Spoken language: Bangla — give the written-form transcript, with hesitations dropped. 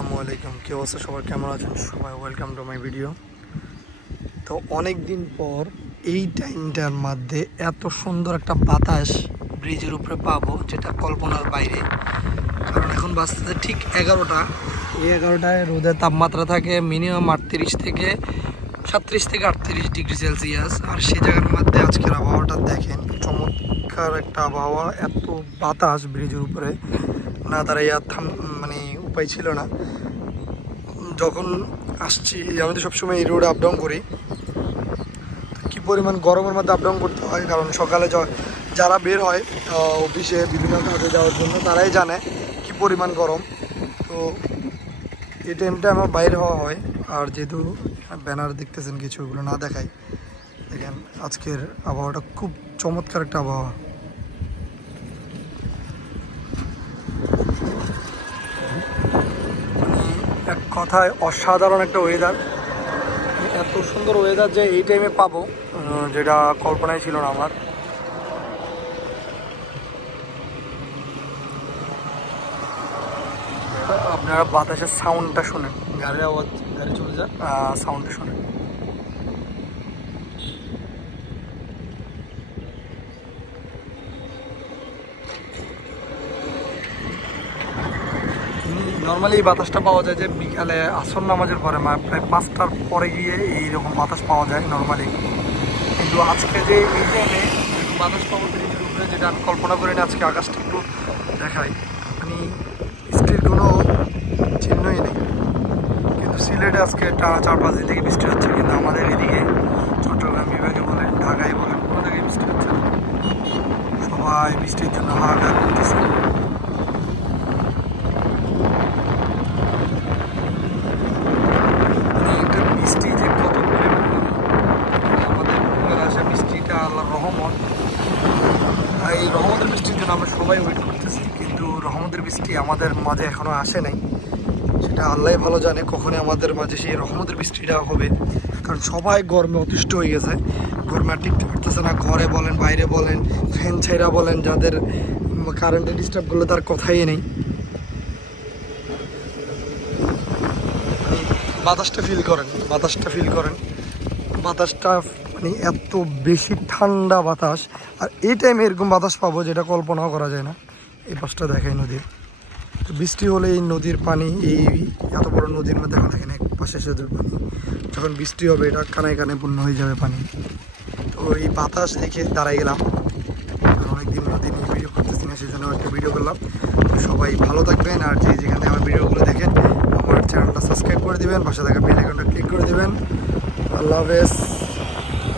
আসসালামু আলাইকুম। কি অবস্থা সবার, কেমন আছেন সবাই? Welcome to my video. তো অনেক দিন পর এই টাইমটার মধ্যে এত সুন্দর একটা বাতাস ব্রিজের উপরে পাবো, যেটা কল্পনার বাইরে। কারণ এখন বাজতে ঠিক 11টা। এই 11টায় রোদের তাপমাত্রা থাকে মিনিমাম 38 থেকে 37 থেকে 38 ডিগ্রি সেলসিয়াস। আর সেই জায়গার মধ্যে আজকের আবহাওয়াটা দেখেন, চমৎকার একটা আবহাওয়া। এত বাতাস ব্রিজের উপরে, না দাঁড়াইয়া মানে উপায় ছিল না। যখন আসছি, আমি তো সবসময় এই রোডে আপ ডাউন করি, কি পরিমাণ গরমের মধ্যে আপ ডাউন করতে হয়। কারণ সকালে যারা বের হয় অফিসে বিভিন্ন কাজে যাওয়ার জন্য, তারাই জানে কি পরিমাণ গরম। তো এই টাইমটা আমার বাইরে হওয়া হয়। আর যেহেতু ব্যানার দেখতেছেন কিছু, ওগুলো না দেখাই, দেখেন আজকের আবহাওয়াটা খুব চমৎকার একটা আবহাওয়া। এক কথায় অসাধারণ একটা ওয়েদার। এত সুন্দর ওয়েদার যে এই টাইমে পাবো, যেটা কল্পনায় ছিল না আমার। আপনারা বাতাসের সাউন্ডটা শোনেন, গাড়ির আওয়াজ, গাড়ি চলে যাক, সাউন্ডটা শোনেন। নর্মালি এই বাতাসটা পাওয়া যায় যে বিকালে আসর নামাজের পরে, প্রায় 5টার পরে গিয়ে এইরকম বাতাস পাওয়া যায় নর্মালি। কিন্তু আজকে যে এই টাইমে বাতাস পাবো ব্রিজের উপরে, যেটা আমি কল্পনা করি না। আজকে আকাশটা একটু দেখাই, মানে বৃষ্টির কোনো চিহ্নই নেই। কিন্তু সিলেটে আজকে 4-5 দিন থেকে বৃষ্টি হচ্ছে, কিন্তু আমাদের এদিকে চট্টগ্রাম বিভাগে বলেন, ঢাকায় বলেন, কোনো জায়গায় বৃষ্টি হচ্ছে না। সবাই বৃষ্টির জন্য হাহাকার করতেছে। বৃষ্টি যে কত পরিমাণ, আমাদের উপরে আসা বৃষ্টিটা আল্লাহর রহমত। এই রহমতের বৃষ্টির জন্য আমরা সবাই ওয়েট করতেছি, কিন্তু রহমতের বৃষ্টি আমাদের মাঝে এখনো আসে নাই। সেটা আল্লাহ ভালো জানে কখনই আমাদের মাঝে সেই রহমতের বৃষ্টিটা হবে। কারণ সবাই গরমে অতিষ্ঠ হয়ে গেছে, গরমে আর টিকতে পারতেছে না। ঘরে বলেন, বাইরে বলেন, ফ্যান ছাইরা বলেন, যাদের কারেন্টের ডিস্টার্বগুলো তার কথাই নেই। বাতাসটা ফিল করেন, বাতাসটা ফিল করেন। বাতাসটা মানে এত বেশি ঠান্ডা বাতাস। আর এই টাইমে এরকম বাতাস পাবো যেটা কল্পনাও করা যায় না। এই পাশটা দেখাই নদীর, তো বৃষ্টি হলে এই নদীর পানি, এই এত বড় নদীর মধ্যে এখন দেখেন এক পাশে সেতুর পানি, যখন বৃষ্টি হবে এটা কানায় কানায় পূর্ণ হয়ে যাবে পানি। তো এই বাতাস দেখে দাঁড়াই গেলাম। অনেকদিন নদী নিয়ে ভিডিও করতেছি না, সেই জন্য একটা ভিডিও করলাম। তো সবাই ভালো থাকবেন, আর যেখানে আমার ভিডিওগুলো দেখেন আমার চ্যানেলটা সাবস্ক্রাইব করে দিবেন, পাশে থাকা বেল আইকনটা ক্লিক করে দিবেন। আল্লাহ হাফেজ।